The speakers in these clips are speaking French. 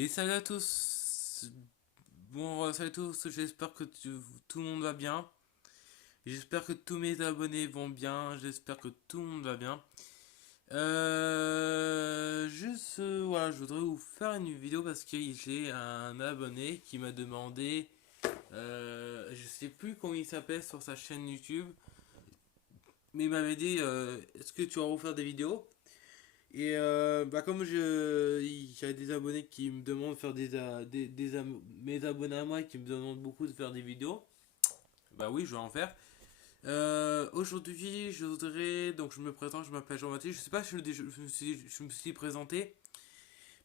Et salut à tous. Bon, salut à tous. J'espère que tout le monde va bien. J'espère que tous mes abonnés vont bien. J'espère que tout le monde va bien. Voilà, je voudrais vous faire une vidéo parce que j'ai un abonné qui m'a demandé, je sais plus comment il s'appelle sur sa chaîne YouTube, mais il m'avait dit, est-ce que tu vas refaire des vidéos? Et comme il y a des abonnés qui me demandent de faire mes abonnés à moi qui me demandent beaucoup de faire des vidéos, bah oui, je vais en faire. Aujourd'hui, je voudrais, donc je me présente, je m'appelle Jean-Baptiste. Je sais pas si je me suis présenté,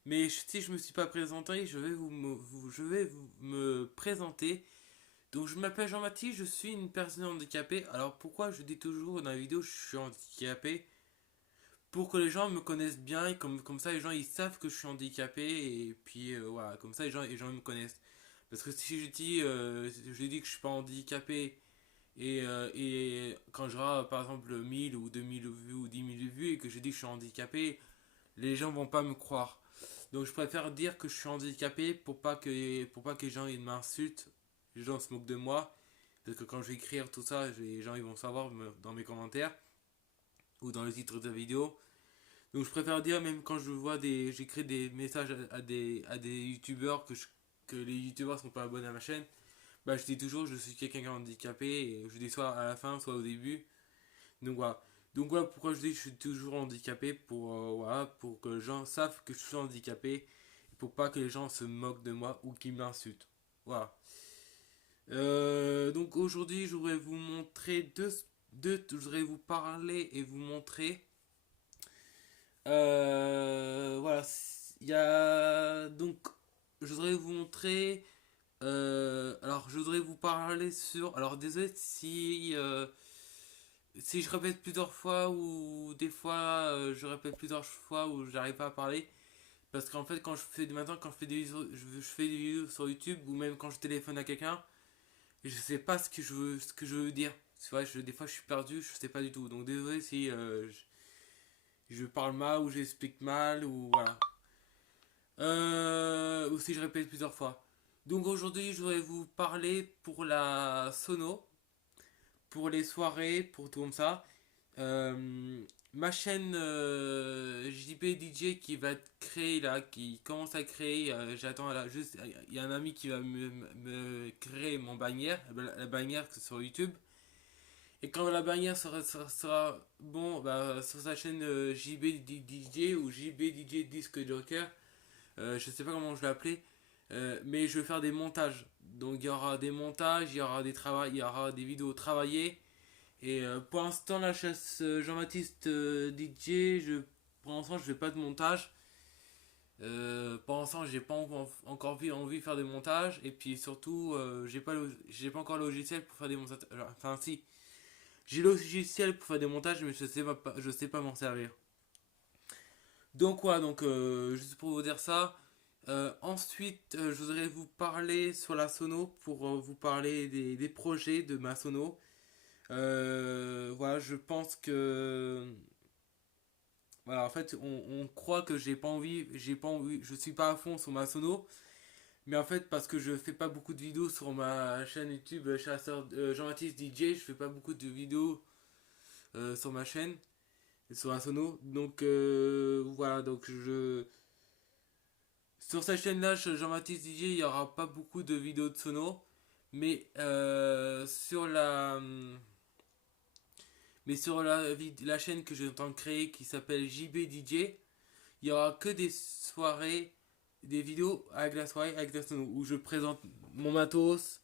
mais si je me suis pas présenté, je vais me présenter. Donc je m'appelle Jean-Baptiste, je suis une personne handicapée. Alors pourquoi je dis toujours dans la vidéo je suis handicapé? Pour que les gens me connaissent bien et comme ça les gens ils savent que je suis handicapé et puis voilà, comme ça les gens me connaissent. Parce que si je dis que je suis pas handicapé et quand j'aurai par exemple 1000 ou 2000 vues ou 10 000 vues et que je dis que je suis handicapé, les gens vont pas me croire. Donc je préfère dire que je suis handicapé pour pas que les gens ils m'insultent, les gens se moquent de moi. Parce que quand je vais écrire tout ça, les gens ils vont savoir dans mes commentaires ou dans le titre de la vidéo. Donc je préfère dire, même quand j'écris des messages à des youtubeurs que les youtubeurs sont pas abonnés à ma chaîne, bah je dis toujours je suis quelqu'un qui est handicapé et je dis soit à la fin, soit au début. Donc voilà. Donc voilà pourquoi je dis que je suis toujours handicapé pour que les gens savent que je suis handicapé et pour pas que les gens se moquent de moi ou qu'ils m'insultent. Voilà. Donc aujourd'hui je voudrais vous montrer je voudrais vous parler et vous montrer voilà, il y a donc je voudrais vous montrer. Alors, je voudrais vous parler sur. Alors, désolé si je répète plusieurs fois ou des fois je répète plusieurs fois ou j'arrive pas à parler. Parce qu'en fait, quand je fais je fais des vidéos sur YouTube ou même quand je téléphone à quelqu'un, je sais pas ce que je veux dire. Tu vois, des fois je suis perdu, je sais pas du tout. Donc, désolé si je parle mal ou j'explique mal ou voilà. Ou si je répète plusieurs fois. Donc aujourd'hui, je voudrais vous parler pour la sono, pour les soirées, pour tout comme ça. Ma chaîne JP DJ qui va être créée là, qui commence à créer, j'attends là, juste, il y a un ami qui va me créer mon bannière, la bannière sur YouTube. Et quand la bannière sera bon, bah, sur sa chaîne JB DJ ou JB DJ Disc Joker, je sais pas comment je vais appeler, mais je vais faire des montages. Donc il y aura des montages, il y aura des vidéos travaillées. Et pour l'instant, la chasse Jean-Baptiste DJ, pour l'instant, je fais pas de montage. Pour l'instant, j'ai pas encore envie de faire des montages. Et puis surtout, j'ai pas encore le logiciel pour faire des montages. Enfin, si, j'ai le logiciel pour faire des montages, mais je sais pas m'en servir. Donc, voilà, donc, juste pour vous dire ça. Ensuite, je voudrais vous parler sur la sono pour vous parler des projets de ma sono. Voilà, je pense que voilà, en fait, on croit que j'ai pas envie, je suis pas à fond sur ma sono, mais en fait, parce que je fais pas beaucoup de vidéos sur ma chaîne YouTube Chasseur Jean-Baptiste DJ, je fais pas beaucoup de vidéos sur ma chaîne, sur la sono, donc voilà, donc sur cette chaîne-là, Jean-Baptiste DJ, il y aura pas beaucoup de vidéos de sono, mais sur la chaîne que je suis de créer qui s'appelle JB DJ, il y aura que des soirées, des vidéos avec la soirée, avec la sono, où je présente mon matos,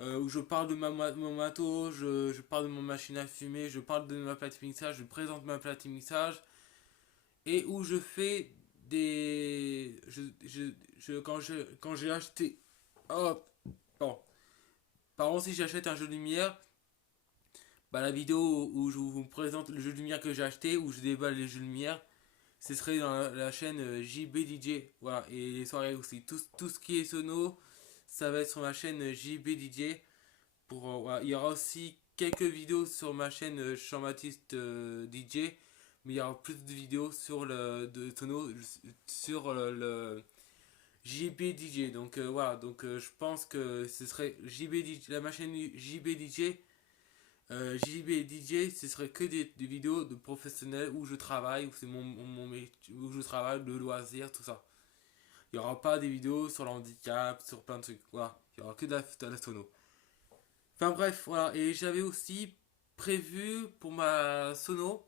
où je parle de mon matos, je parle de mon machine à fumer, je parle de ma plate mixage, je présente ma plate mixage, et où je fais des. Quand j'ai acheté. Oh, bon. Par contre, si j'achète un jeu de lumière, bah, la vidéo où je vous présente le jeu de lumière que j'ai acheté, où je déballe les jeux de lumière, ce serait dans la chaîne JB DJ. Voilà, et les soirées aussi. Tout ce qui est sono, ça va être sur ma chaîne JB DJ. Voilà. Il y aura aussi quelques vidéos sur ma chaîne Jean-Baptiste DJ. Mais il y aura plus de vidéos sur le de sono sur le JB DJ. Donc voilà, donc je pense que ce serait JB DJ, la chaîne JB DJ. JB DJ, ce serait que des vidéos de professionnels où je travaille, où c'est mon métier, où je travaille, le loisir, tout ça. Il n'y aura pas des vidéos sur le handicap, sur plein de trucs. Voilà, il n'y aura que de la sono. Enfin bref, voilà. Et j'avais aussi prévu pour ma sono.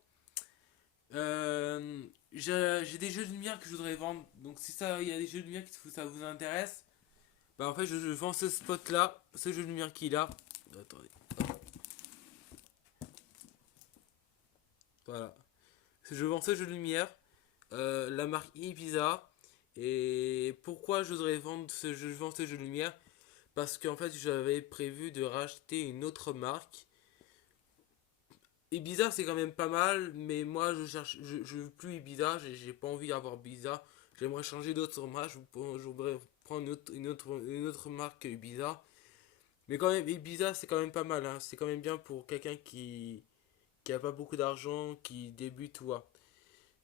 J'ai des jeux de lumière que je voudrais vendre. Donc si ça, il y a des jeux de lumière qui ça vous intéresse, bah en fait je vends ce spot là, ce jeu de lumière qu'il a. Attendez. Voilà. Je vends ce jeu de lumière, la marque Ibiza. Et pourquoi je voudrais vendre je vends ce jeu de lumière? Parce qu'en fait j'avais prévu de racheter une autre marque. Ibiza c'est quand même pas mal, mais moi je veux plus Ibiza, j'ai pas envie d'avoir Ibiza. J'aimerais changer d'autres marques, je voudrais prendre une autre marque que Ibiza. Mais quand même, Ibiza c'est quand même pas mal, hein. C'est quand même bien pour quelqu'un qui a pas beaucoup d'argent, qui débute ou quoi.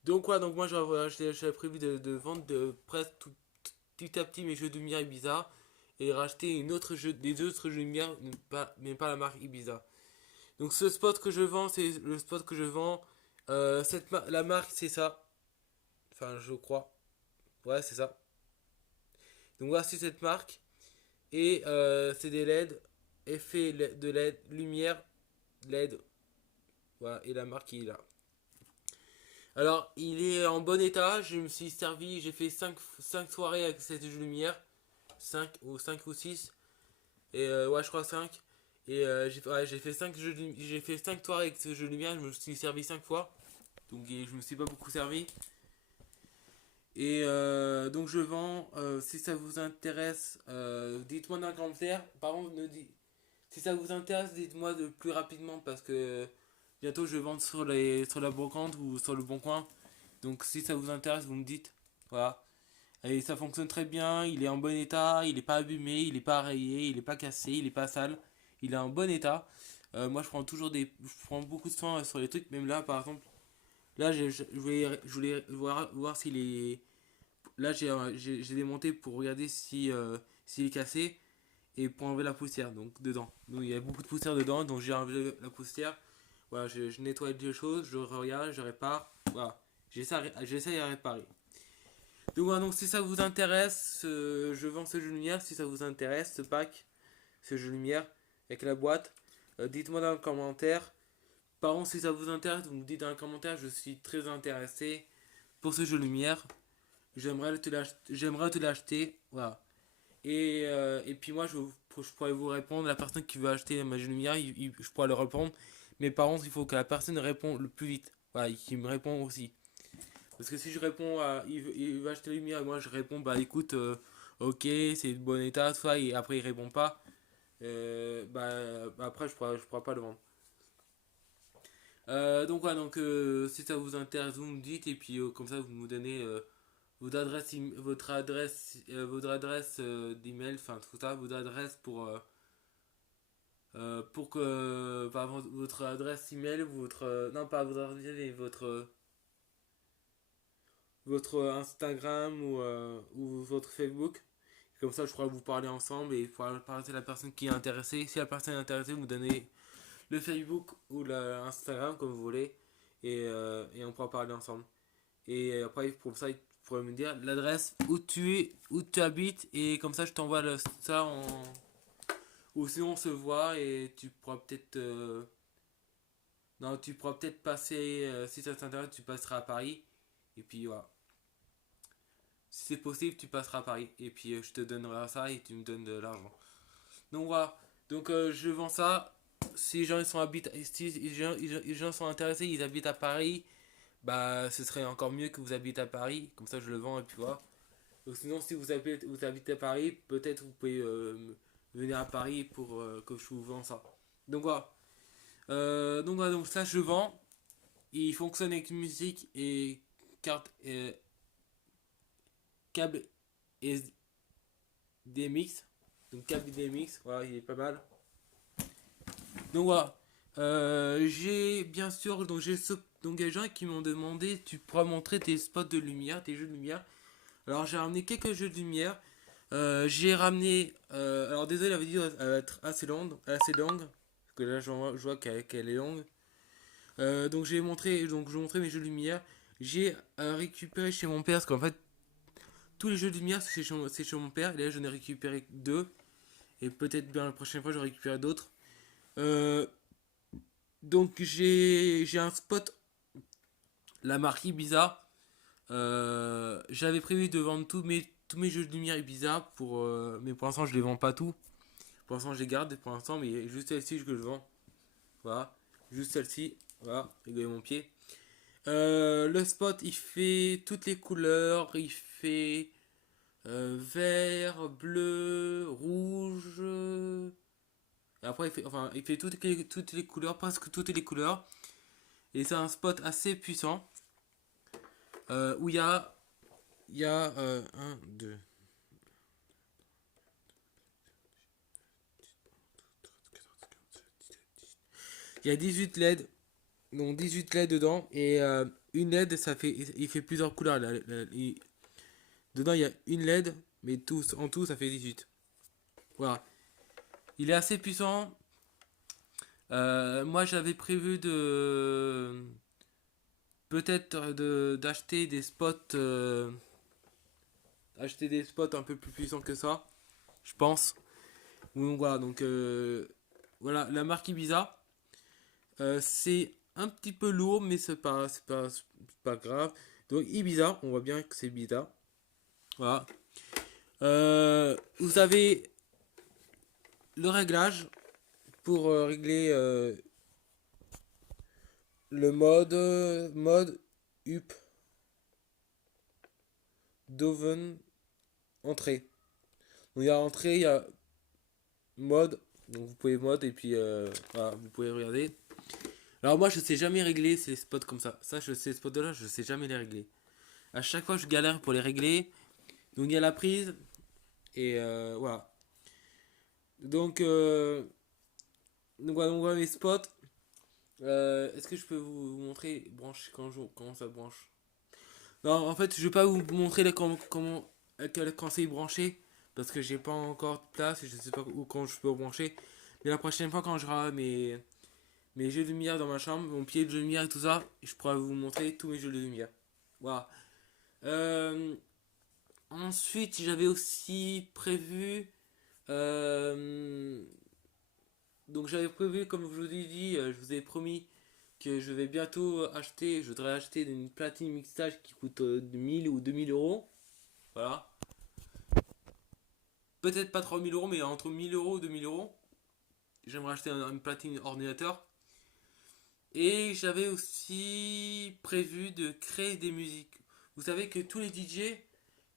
Donc quoi, donc moi j'avais prévu de vendre presque petit à petit mes jeux de lumière Ibiza et racheter des autres jeux de lumière, mais pas la marque Ibiza. Donc ce spot que je vends, c'est le spot que je vends. La marque, c'est ça. Enfin, je crois. Ouais, c'est ça. Donc voici cette marque. Et c'est des LED, effet de LED, lumière LED. Voilà, et la marque il est là. Alors, il est en bon état. Je me suis servi, j'ai fait cinq soirées avec cette jeu de lumière. 5 ou 6. Et ouais, je crois 5. Et j'ai fait 5 soirées avec ce jeu de lumière. Je me suis servi 5 fois. Donc je me suis pas beaucoup servi. Et donc je vends. Si ça vous intéresse, dites-moi dans les commentaires. Par contre, si ça vous intéresse, dites-moi de plus rapidement parce que bientôt je vais vendre sur la brocante ou sur le bon coin. Donc si ça vous intéresse, vous me dites. Voilà. Et ça fonctionne très bien, il est en bon état, il n'est pas abîmé, il n'est pas rayé, il n'est pas cassé, il n'est pas sale. Il est en bon état. Moi je prends beaucoup de soin sur les trucs, même là par exemple. Là je voulais voir s'il est. Là j'ai démonté pour regarder s'il est cassé et pour enlever la poussière donc dedans. Donc il y a beaucoup de poussière dedans, donc j'ai enlevé la poussière. Voilà, je nettoie les choses, je regarde, je répare. Voilà, j'essaie à réparer. Donc voilà, donc si ça vous intéresse, je vends ce jeu de lumière. Si ça vous intéresse, ce pack, ce jeu de lumière avec la boîte, dites-moi dans le commentaire. Par contre, si ça vous intéresse, vous me dites dans le commentaire. Je suis très intéressé pour ce jeu de lumière. J'aimerais te l'acheter. Voilà. Et puis moi, je pourrais vous répondre. La personne qui veut acheter ma jeu de lumière, je pourrais le répondre. Mais par contre, il faut que la personne réponde le plus vite. Voilà, qui me répond aussi. Parce que si je réponds à il va acheter la lumière et moi je réponds bah écoute ok c'est de bon état tout ça et après il répond pas après je pourrais pas le vendre. Donc voilà donc si ça vous intéresse vous me dites et puis comme ça vous me donnez votre adresse d'email enfin tout ça votre adresse pour que votre adresse email non pas votre adresse email mais votre Instagram ou votre Facebook. Comme ça, je pourrais vous parler ensemble et pouvoir parler à la personne qui est intéressée. Si la personne est intéressée, vous donnez le Facebook ou l'Instagram comme vous voulez et on pourra parler ensemble. Et après, pour ça, vous pourrez me dire l'adresse où tu habites et comme ça, je t'envoie ça en. Ou sinon, on se voit et tu pourras peut-être. Non, tu pourras peut-être passer. Si ça t'intéresse, tu passeras à Paris. Et puis voilà. Si c'est possible, tu passeras à Paris. Et puis je te donnerai ça et tu me donnes de l'argent. Donc voilà. Donc je vends ça. Si les gens, si les gens sont intéressés, ils habitent à Paris, bah ce serait encore mieux que vous habitez à Paris. Comme ça je le vends et puis voilà. Donc, sinon si vous habitez à Paris, peut-être vous pouvez venir à Paris pour que je vous vends ça. Donc voilà. Donc voilà, donc ça je vends. Il fonctionne avec musique et carte câble et DMX. Donc câble DMX, voilà, il est pas mal. Donc voilà. J'ai bien sûr, donc il y a des gens qui m'ont demandé, tu pourras montrer tes spots de lumière, tes jeux de lumière. Alors j'ai ramené quelques jeux de lumière. J'ai ramené. Alors désolé, la vidéo elle va être assez longue. Parce que là je vois qu'elle est longue. Donc je vais montrer mes jeux de lumière. J'ai récupéré chez mon père, parce qu'en fait, tous les jeux de lumière c'est chez mon père. Et là j'en ai récupéré deux. Et peut-être bien la prochaine fois j'en récupérerai d'autres. Euh, donc j'ai un spot, la marque Ibiza. J'avais prévu de vendre tous mes jeux de lumière Ibiza mais pour l'instant je les vends pas tous. Pour l'instant je les garde pour l'instant, mais juste celle-ci que je vends. Voilà, juste celle-ci. Voilà, regardez mon pied. Le spot il fait toutes les couleurs, il fait vert, bleu, rouge. Et après il fait toutes les couleurs, presque toutes les couleurs. Et c'est un spot assez puissant où il y a 1, 2. Il y a 18 LED, donc 18 LED dedans, et une LED, il fait plusieurs couleurs. Dedans, il y a une LED, mais en tout, ça fait 18. Voilà. Il est assez puissant. Moi, j'avais prévu de peut-être d'acheter des spots, acheter des spots un peu plus puissants que ça, je pense. Donc voilà, voilà, la marque Ibiza. C'est un petit peu lourd, mais c'est pas grave. Donc Ibiza, on voit bien que c'est Ibiza. Voilà. Vous avez le réglage pour régler le mode up, Doven, entrée. Donc il y a entrée, il y a mode. Donc vous pouvez mode et puis voilà, vous pouvez regarder. Alors moi je sais jamais régler ces spots comme ça. Ces spots là, je sais jamais les régler. À chaque fois je galère pour les régler. Donc il y a la prise et voilà. Donc, euh, donc voilà mes spots. Est-ce que je peux vous montrer comment ça branche? Non, en fait je vais pas vous montrer quand c'est branché parce que j'ai pas encore de place et je sais pas où quand je peux brancher. Mais la prochaine fois quand j'aurai mes jeux de lumière dans ma chambre, mon pied de jeu de lumière et tout ça, je pourrai vous montrer tous mes jeux de lumière. Voilà. Euh, Ensuite, j'avais aussi prévu. euh, donc, j'avais prévu, comme je vous ai dit, je vous ai promis que je vais bientôt acheter. Je voudrais acheter une platine mixage qui coûte 1000 ou 2000 euros. Voilà. Peut-être pas 3000 euros, mais entre 1000 euros et 2000 euros. J'aimerais acheter une platine ordinateur. Et j'avais aussi prévu de créer des musiques. Vous savez que tous les DJ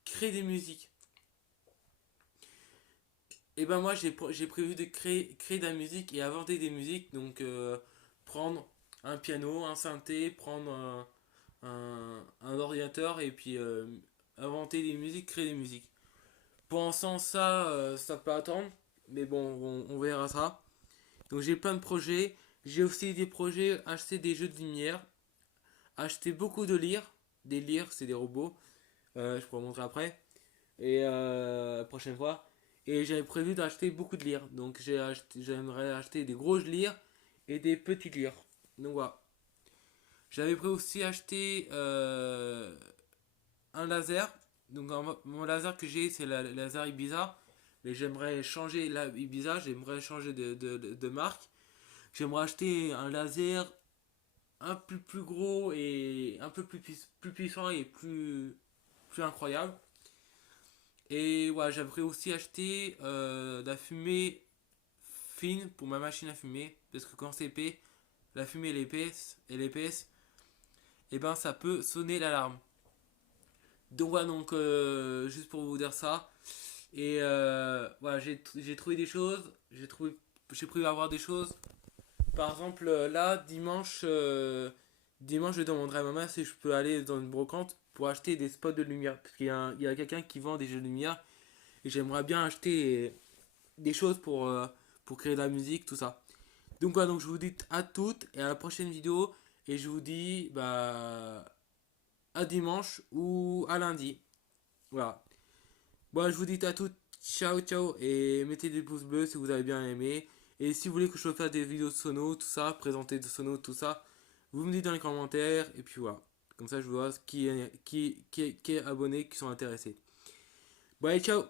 créent des musiques. Et ben moi j'ai prévu de créer de la musique et inventer des musiques. Donc prendre un piano, un synthé, prendre un ordinateur et puis inventer des musiques, créer des musiques. Pour l'instant ça peut attendre. Mais bon on verra ça. Donc j'ai plein de projets. J'ai aussi des projets, acheter des jeux de lumière, acheter beaucoup de lyres. Des lyres, c'est des robots. Je pourrais vous montrer après. Et la prochaine fois. Et j'avais prévu d'acheter beaucoup de lyres. Donc j'aimerais acheter des grosses lyres et des petites lyres. Donc voilà. J'avais prévu aussi acheter un laser. Donc mon laser que j'ai c'est le laser Ibiza. Mais j'aimerais changer la Ibiza, j'aimerais changer de marque. J'aimerais acheter un laser un peu plus gros et un peu plus puissant et plus incroyable. Et voilà, j'aimerais aussi acheter de la fumée fine pour ma machine à fumer. Parce que quand c'est épais, la fumée est l'épaisse, et ben ça peut sonner l'alarme. Donc voilà, juste pour vous dire ça. Et voilà, j'ai trouvé des choses. J'ai prévu avoir des choses. Par exemple, là, dimanche, je demanderai à ma mère si je peux aller dans une brocante pour acheter des spots de lumière. Parce il y a quelqu'un qui vend des jeux de lumière. Et j'aimerais bien acheter des choses pour créer de la musique, tout ça. Donc voilà, donc je vous dis à toutes et à la prochaine vidéo. Et je vous dis bah, à dimanche ou à lundi. Voilà. Bon, je vous dis à toutes, ciao ciao, et mettez des pouces bleus si vous avez bien aimé. Et si vous voulez que je fasse des vidéos de sono, tout ça, présenter de sono, tout ça, vous me dites dans les commentaires, et puis voilà. Comme ça, je vois qui est abonné, qui sont intéressés. Bon, allez, ciao!